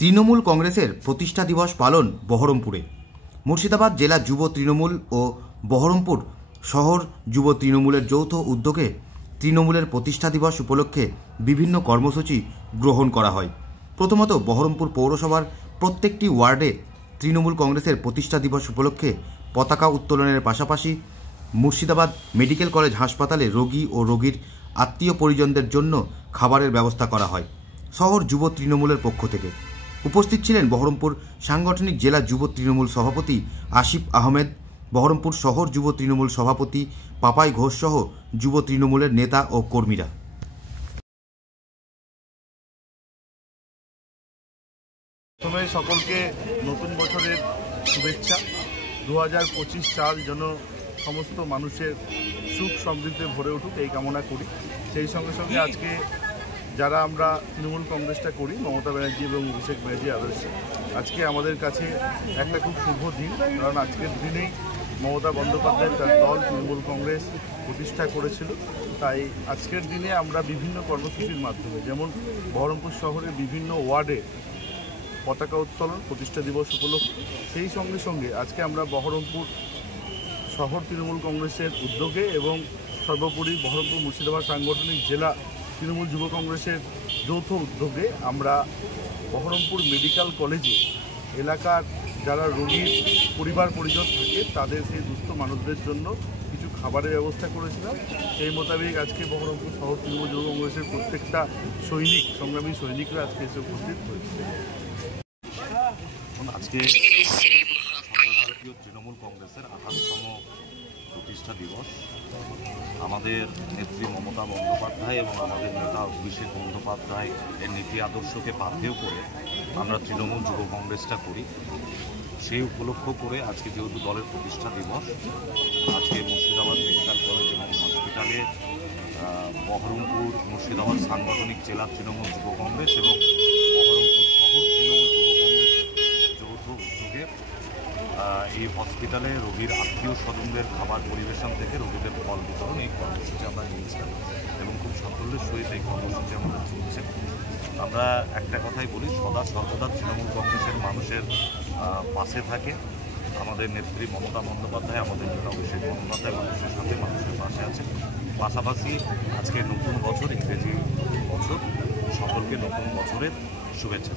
তৃণমূল কংগ্রেসের প্রতিষ্ঠা দিবস পালন বহরমপুরে। মুর্শিদাবাদ জেলা যুব তৃণমূল ও বহরমপুর শহর যুব তৃণমূলের যৌথ উদ্যোগে তৃণমূলের প্রতিষ্ঠা দিবস উপলক্ষে বিভিন্ন কর্মসূচি গ্রহণ করা হয়। প্রথমত বহরমপুর পৌরসভার প্রত্যেকটি ওয়ার্ডে তৃণমূল কংগ্রেসের প্রতিষ্ঠা দিবস উপলক্ষে পতাকা উত্তোলনের পাশাপাশি মুর্শিদাবাদ মেডিকেল কলেজ হাসপাতালে রোগী ও রোগীর আত্মীয় পরিজনদের জন্য খাবারের ব্যবস্থা করা হয় শহর যুব তৃণমূলের পক্ষ থেকে। উপস্থিত ছিলেন বহরমপুর সাংগঠনিক জেলা যুব তৃণমূল সভাপতি আসিফ আহমেদ, বহরমপুর শহর যুব তৃণমূল সভাপতি পাপাই ঘোষ সহ যুব তৃণমূলের নেতা ও কর্মীরা। প্রথমে সকলকে নতুন বছরের শুভেচ্ছা। 2025 সাল যেন সমস্ত মানুষের সুখ সমৃদ্ধি ভরে উঠুক এই কামনা করি। সেই সঙ্গে সঙ্গে আজকে যারা আমরা তৃণমূল কংগ্রেসটা করি মমতা ব্যানার্জি এবং অভিষেক ব্যানার্জি আদর্শে, আজকে আমাদের কাছে একটা খুব শুভ দিন, কারণ আজকের দিনেই মমতা বন্দ্যোপাধ্যায় তার দল তৃণমূল কংগ্রেস প্রতিষ্ঠা করেছিল। তাই আজকের দিনে আমরা বিভিন্ন কর্মসূচির মাধ্যমে, যেমন বহরমপুর শহরের বিভিন্ন ওয়ার্ডে পতাকা উত্তোলন প্রতিষ্ঠা দিবস উপলক্ষে, সেই সঙ্গে সঙ্গে আজকে আমরা বহরমপুর শহর তৃণমূল কংগ্রেসের উদ্যোগে এবং সর্বোপরি বহরমপুর মুর্শিদাবাদ সাংগঠনিক জেলা তৃণমূল যুব কংগ্রেসের যৌথ উদ্যোগে আমরা বহরমপুর মেডিকেল কলেজে এলাকার যারা রোগীর পরিবার পরিজন থাকে তাদের সেই দুস্থ মানুষদের জন্য কিছু খাবারের ব্যবস্থা করেছিলাম। সেই মোতাবেক আজকে বহরমপুর শহর তৃণমূল যুব কংগ্রেসের প্রত্যেকটা সৈনিক, সংগ্রামী সৈনিকরা আজকে এসে উপস্থিত হয়েছে। আজকে সর্বভারতীয় তৃণমূল কংগ্রেসের 28তম প্রতিষ্ঠা দিবস। আমাদের নেত্রী মমতা বন্দ্যোপাধ্যায় এবং আমাদের নেতা অভিষেক বন্দ্যোপাধ্যায় এর নীতি আদর্শকে পাথেয় করে আমরা তৃণমূল যুব কংগ্রেসটা করি। সেই উপলক্ষ করে আজকে যেহেতু দলের প্রতিষ্ঠা দিবস, আজকে মুর্শিদাবাদ মেডিকেল কলেজ এবং হসপিটালে বহরমপুর মুর্শিদাবাদ সাংগঠনিক জেলা তৃণমূল যুব কংগ্রেস এবং বহরমপুর শহর তৃণমূল যুব কংগ্রেসের যৌথ উদ্যোগে এই হসপিটালে রোগীর আত্মীয় স্বজনদের খাবার পরিবেশন থেকে রোগীদের ফল বিতরণ, এই কর্মসূচি আমরা নিয়েছিলাম এবং খুব সাফল্যের সহিত এই কর্মসূচি আমাদের চলছে। আমরা একটা কথাই বলি, সদা সর্বদা তৃণমূল কংগ্রেসের মানুষের পাশে থাকে আমাদের নেত্রী মমতা বন্দ্যোপাধ্যায়, আমাদের নেতা অভিষেক বন্দ্যোপাধ্যায় মানুষের সাথে, মানুষের পাশে আছে। পাশাপাশি আজকে নতুন বছর, ইংরেজি বছর, সকলকে নতুন বছরের শুভেচ্ছা।